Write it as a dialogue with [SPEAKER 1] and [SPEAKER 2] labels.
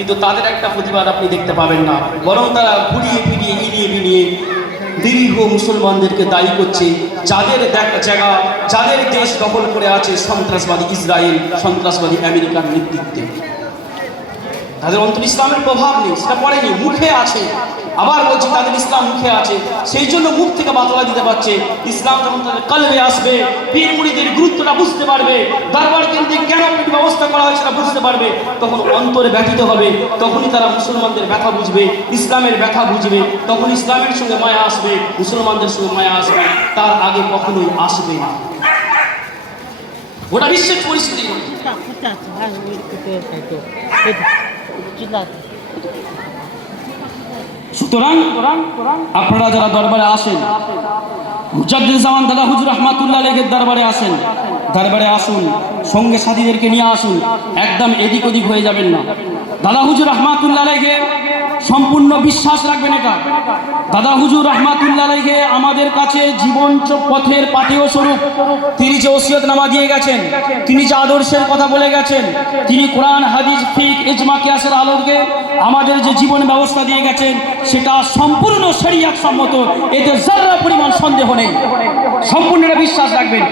[SPEAKER 1] কিন্তু তাদের একটা প্রতিবাদ আপনি দেখতে পাবেন না। বরং তারা ঘুরিয়ে ফিরিয়ে ইনিয়ে ফিরিয়ে দীর্ঘ মুসলমানদেরকে দায়ী করছে। যাদের জায়গা, যাদের দেশ দখল করে আছে সন্ত্রাসবাদী ইসরায়েল, সন্ত্রাসবাদী আমেরিকার নেতৃত্বে। তাদের অন্তর ইসলামের প্রভাব নেই সেটা পড়েনি মুখে আছে আবার বলছি তাদের ইসলাম মুখে আছে সেই জন্য মুখ থেকে বাতলা দিতে পারছে ইসলাম যখন তাদের কলবে আসবে পীর মুড়িদের গুরুত্বটা বুঝতে পারবে দরবার কেন্দ্রিক কেন ব্যবস্থা করা হয় সেটা বুঝতে পারবে তখন অন্তরে ব্যথিত হবে তখনই তারা মুসলমানদের ব্যথা বুঝবে ইসলামের ব্যথা বুঝবে তখন ইসলামের সঙ্গে মায়া আসবে মুসলমানদের সঙ্গে মায়া আসবে তার আগে কখনোই আসবে না গোটা বিশ্বের পরিস্থিতি সুতরাং আপনারা যারা দরবারে আসেন, মুজাদ্দিদ জামান দাদা হুজুর রহমাতুল্লাহ লেগের দরবারে আসেন, দরবারে আসুন, সঙ্গে সাথীদেরকে নিয়ে আসুন, একদম এদিক ওদিক হয়ে যাবেন না। দাদা হুজুর রহমাতুল্লাহ লেগে সম্পূর্ণ বিশ্বাস রাখবেন এটা। দাদা হুজুর রহমাতুল্লাহ লেগে আমাদের কাছে জীবন পথের পাথেয় স্বরূপ। তিনি যে ওসিয়ত নামা দিয়ে গেছেন, তিনি যে আদর্শের কথা বলে গেছেন, তিনি কোরআন, হাদিস ফিক কেয়াসের আলোকে আমাদের যে জীবন ব্যবস্থা দিয়ে গেছেন, সেটা সম্পূর্ণ সেরিয়াক সম্মত। এতে যারা পরিমাণ সন্দেহ নেই। সম্পূর্ণ বিশ্বাস রাখবেন।